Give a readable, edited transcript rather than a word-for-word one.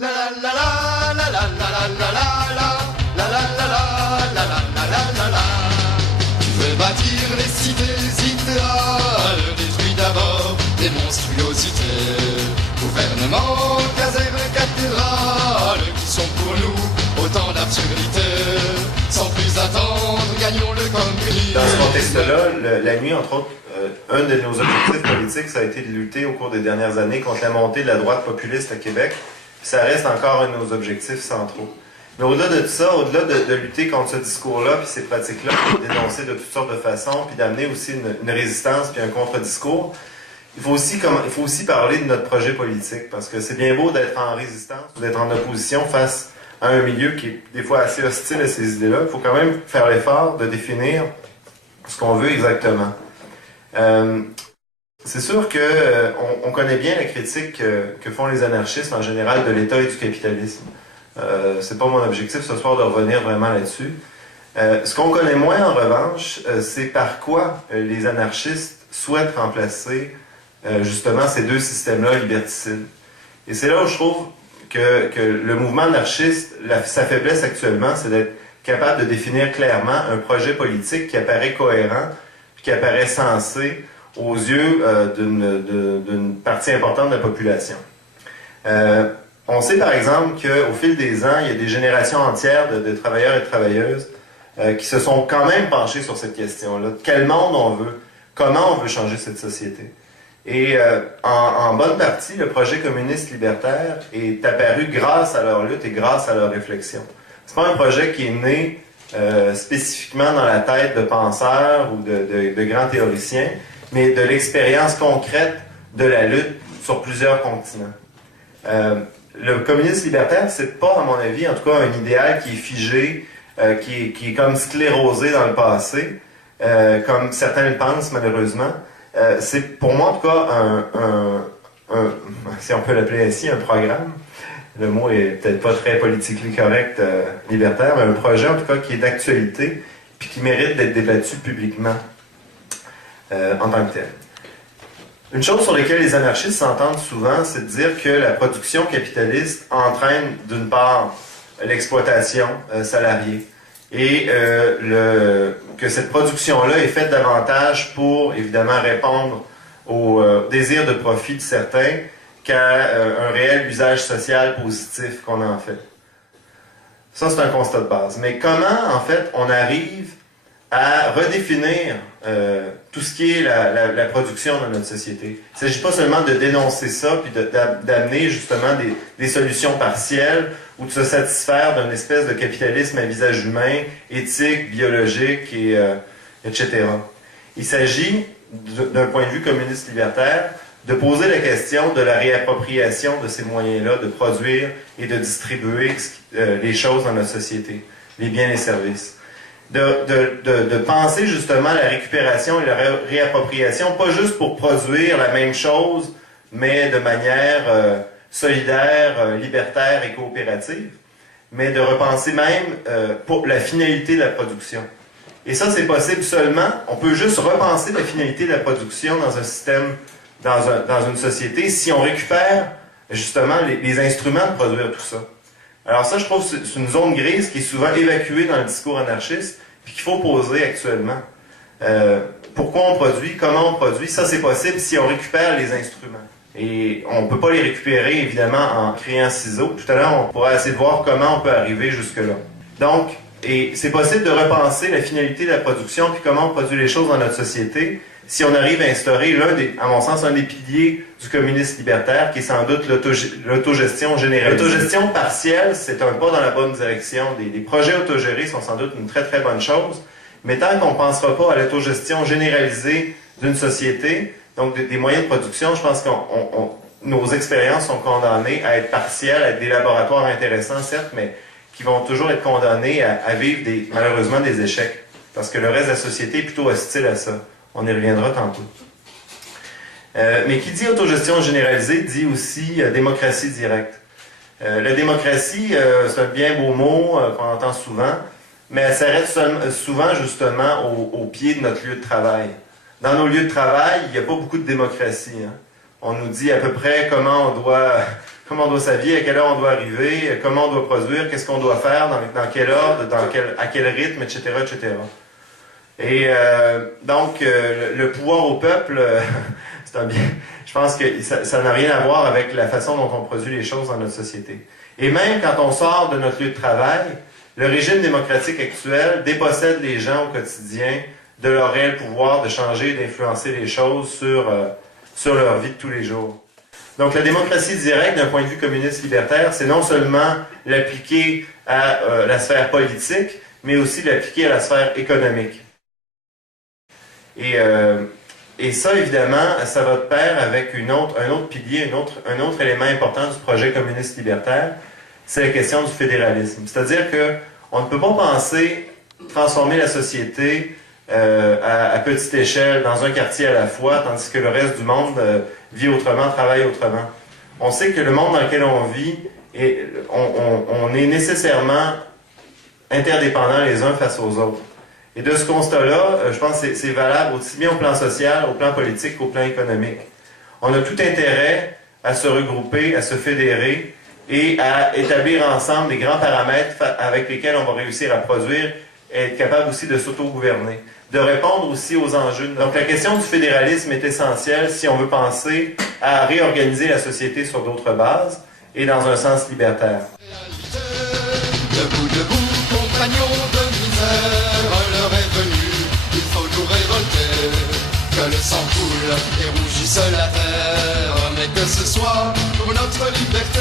Tu veux bâtir les cités idéales, détruis d'abord des monstruosités. Gouvernement, casernes, cathédrales, qui sont pour nous autant d'absurdités. Sans plus attendre, gagnons le communisme. Dans ce contexte-là, la nuit, entre autres, un de nos objectifs politiques, ça a été de lutter au cours des dernières années contre la montée de la droite populiste à Québec. Ça reste encore un de nos objectifs centraux. Mais au-delà de tout ça, au-delà de lutter contre ce discours-là, puis ces pratiques-là, de dénoncer de toutes sortes de façons, puis d'amener aussi une résistance, puis un contre-discours, il faut aussi parler de notre projet politique, parce que c'est bien beau d'être en résistance, d'être en opposition face à un milieu qui est des fois assez hostile à ces idées-là. Il faut quand même faire l'effort de définir ce qu'on veut exactement. C'est sûr que on connaît bien la critique que font les anarchistes en général de l'État et du capitalisme. C'est pas mon objectif ce soir de revenir vraiment là-dessus. Ce qu'on connaît moins en revanche, c'est par quoi les anarchistes souhaitent remplacer justement ces deux systèmes-là liberticides. Et c'est là où je trouve que le mouvement anarchiste, sa faiblesse actuellement, c'est d'être capable de définir clairement un projet politique qui apparaît cohérent, qui apparaît sensé aux yeux d'une partie importante de la population. On sait par exemple qu'au fil des ans, il y a des générations entières de travailleurs et de travailleuses qui se sont quand même penchés sur cette question-là. Quel monde on veut? Comment on veut changer cette société? Et en bonne partie, le projet communiste libertaire est apparu grâce à leur lutte et grâce à leur réflexion. C'est pas un projet qui est né spécifiquement dans la tête de penseurs ou de grands théoriciens, mais de l'expérience concrète de la lutte sur plusieurs continents. Le communisme libertaire, c'est pas, à mon avis, en tout cas, un idéal qui est figé, qui est comme sclérosé dans le passé, comme certains le pensent malheureusement. C'est pour moi, en tout cas, si on peut l'appeler ainsi, un programme. Le mot est peut-être pas très politiquement correct, libertaire, mais un projet, en tout cas, qui est d'actualité, puis qui mérite d'être débattu publiquement en tant que tel. Une chose sur laquelle les anarchistes s'entendent souvent, c'est de dire que la production capitaliste entraîne, d'une part, l'exploitation salariée, et que cette production-là est faite davantage pour, évidemment, répondre au désir de profit de certains qu'à un réel usage social positif qu'on en fait. Ça, c'est un constat de base. Mais comment, en fait, on arrive à redéfinir tout ce qui est la production dans notre société? Il ne s'agit pas seulement de dénoncer ça, puis d'amener justement des solutions partielles ou de se satisfaire d'une espèce de capitalisme à visage humain, éthique, biologique, etc. Il s'agit, d'un point de vue communiste libertaire, de poser la question de la réappropriation de ces moyens-là, de produire et de distribuer les choses dans notre société, les biens et les services. De penser justement la récupération et la réappropriation, pas juste pour produire la même chose, mais de manière solidaire, libertaire et coopérative, mais de repenser même pour la finalité de la production. Et ça, c'est possible seulement, on peut juste repenser la finalité de la production dans un système, dans une société, si on récupère justement les instruments de produire tout ça. Alors ça, je trouve que c'est une zone grise qui est souvent évacuée dans le discours anarchiste, puis qu'il faut poser actuellement. Pourquoi on produit, comment on produit, ça c'est possible si on récupère les instruments. Et on ne peut pas les récupérer, évidemment, en créant ciseaux. Tout à l'heure, on pourra essayer de voir comment on peut arriver jusque-là. Donc, et c'est possible de repenser la finalité de la production, puis comment on produit les choses dans notre société, si on arrive à instaurer à mon sens, un des piliers du communisme libertaire, qui est sans doute l'autogestion généralisée. L'autogestion partielle, c'est un pas dans la bonne direction. Des projets autogérés sont sans doute une très très bonne chose, mais tant qu'on ne pensera pas à l'autogestion généralisée d'une société, donc des moyens de production, je pense que nos expériences sont condamnées à être partielles, à être des laboratoires intéressants, certes, mais qui vont toujours être condamnés à vivre malheureusement des échecs, parce que le reste de la société est plutôt hostile à ça. On y reviendra tantôt. Mais qui dit autogestion généralisée dit aussi démocratie directe. La démocratie, c'est un bien beau mot qu'on entend souvent, mais elle s'arrête souvent justement au pied de notre lieu de travail. Dans nos lieux de travail, il n'y a pas beaucoup de démocratie. Hein. On nous dit à peu près comment comment on doit s'habiller, à quelle heure on doit arriver, comment on doit produire, qu'est-ce qu'on doit faire, dans quel ordre, à quel rythme, etc., etc. Et donc, le pouvoir au peuple, c'est un bien. Je pense que ça n'a rien à voir avec la façon dont on produit les choses dans notre société. Et même quand on sort de notre lieu de travail, le régime démocratique actuel dépossède les gens au quotidien de leur réel pouvoir de changer, d'influencer les choses sur leur vie de tous les jours. Donc la démocratie directe, d'un point de vue communiste libertaire, c'est non seulement l'appliquer à la sphère politique, mais aussi l'appliquer à la sphère économique. Et ça, évidemment, ça va de pair avec un autre pilier, un autre élément important du projet communiste libertaire, c'est la question du fédéralisme. C'est-à-dire qu'on ne peut pas penser transformer la société à petite échelle, dans un quartier à la fois, tandis que le reste du monde vit autrement, travaille autrement. On sait que le monde dans lequel on vit, on est nécessairement interdépendants les uns face aux autres. Et de ce constat-là, je pense que c'est valable aussi bien au plan social, au plan politique qu'au plan économique. On a tout intérêt à se regrouper, à se fédérer et à établir ensemble des grands paramètres avec lesquels on va réussir à produire et être capable aussi de s'auto-gouverner, de répondre aussi aux enjeux. Donc la question du fédéralisme est essentielle si on veut penser à réorganiser la société sur d'autres bases et dans un sens libertaire. Debout, debout, compagnons de misère, l'heure est venue, il faut nous révolter, que le sang coule et rougisse la terre, mais que ce soit pour notre liberté.